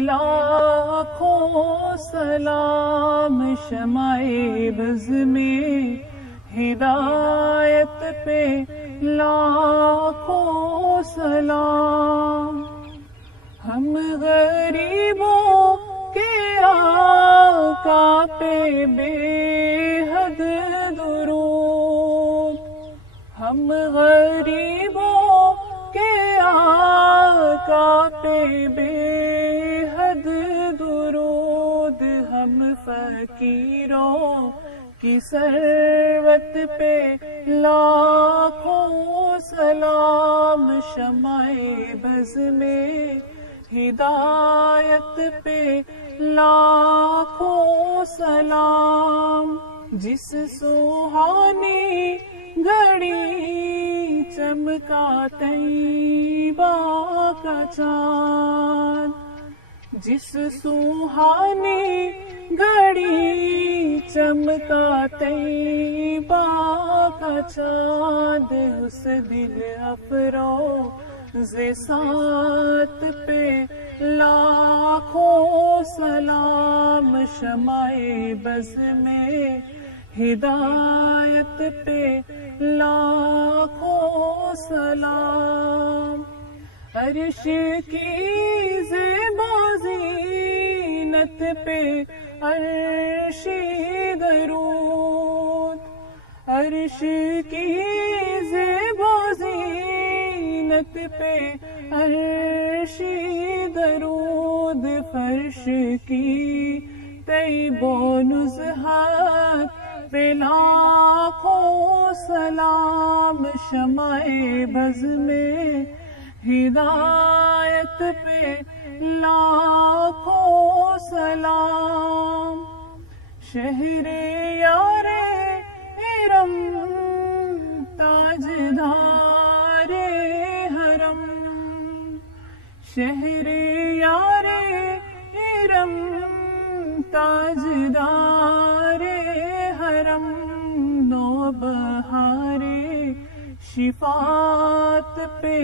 لاکھوں سلام شمع بز میں ہدایت پہ لاکھوں سلام. ہم غریبوں کے آقا پہ بے حد درود. ہم غریبوں کے آقا پہ بے حد درود. ہم فقیروں کی ثروت پہ لاکھوں سلام شمع بز میں ہدایت پہ لاکھوں سلام. جس سہانی گھڑی چمکا طیبہ کا چاند. جس سہانی گھڑی چمکا طیبہ کا چاند. اس دل افروز سات پہ لاکھوں سلام شمع بز میں ہدایت پہ لاکھوں سلام. عرش کی زیبا زینت پہ عرشی درود. عرش کی زیبا زینت پہ عرشی درود. فرش کی طیب و نزہت پہ لاکھوں سلام شمع بز میں ہدایت پہ لاکھوں سلام. شہر یار ارم تاجدار حرم. شہر یار ارم تاجدار حرم. نوبہار شفاعت پہ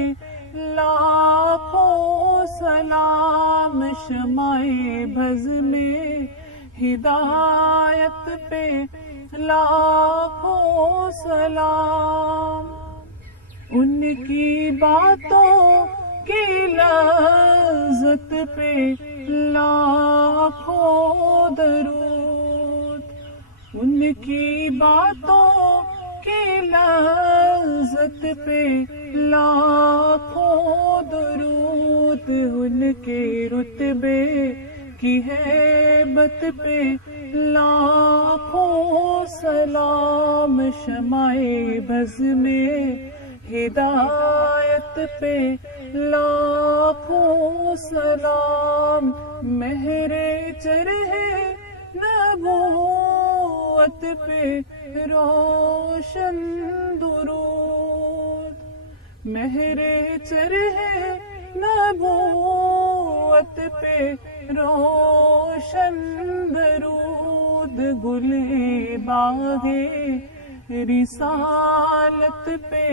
لاکھوں سلام شمع بز میں ہدایت پہ لاکھوں سلام. ان کی باتوں کی لذت پہ لاکھوں درود. ان کی باتوں کی لذت پہ لاکھوں درود. ان کے رتبے کی ہیبت پہ لاکھوں سلام شمع بز میں ہدایت پہ لاکھوں سلام. مہر چرح نبوت پہ روشن درود. مہر چرح نبوت پہ روشن درود. گل باغ رسالت پہ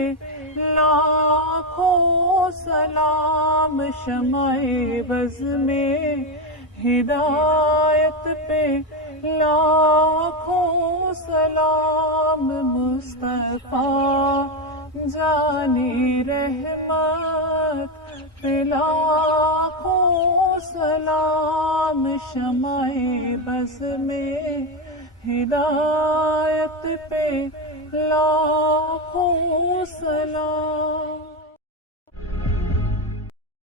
لاکھوں سلام شمع بز میں ہدایت پہ لاکھوں سلام. مصطفیٰ جانی رحمت پہ لاکھوں سلام شمع بز میں ہدایت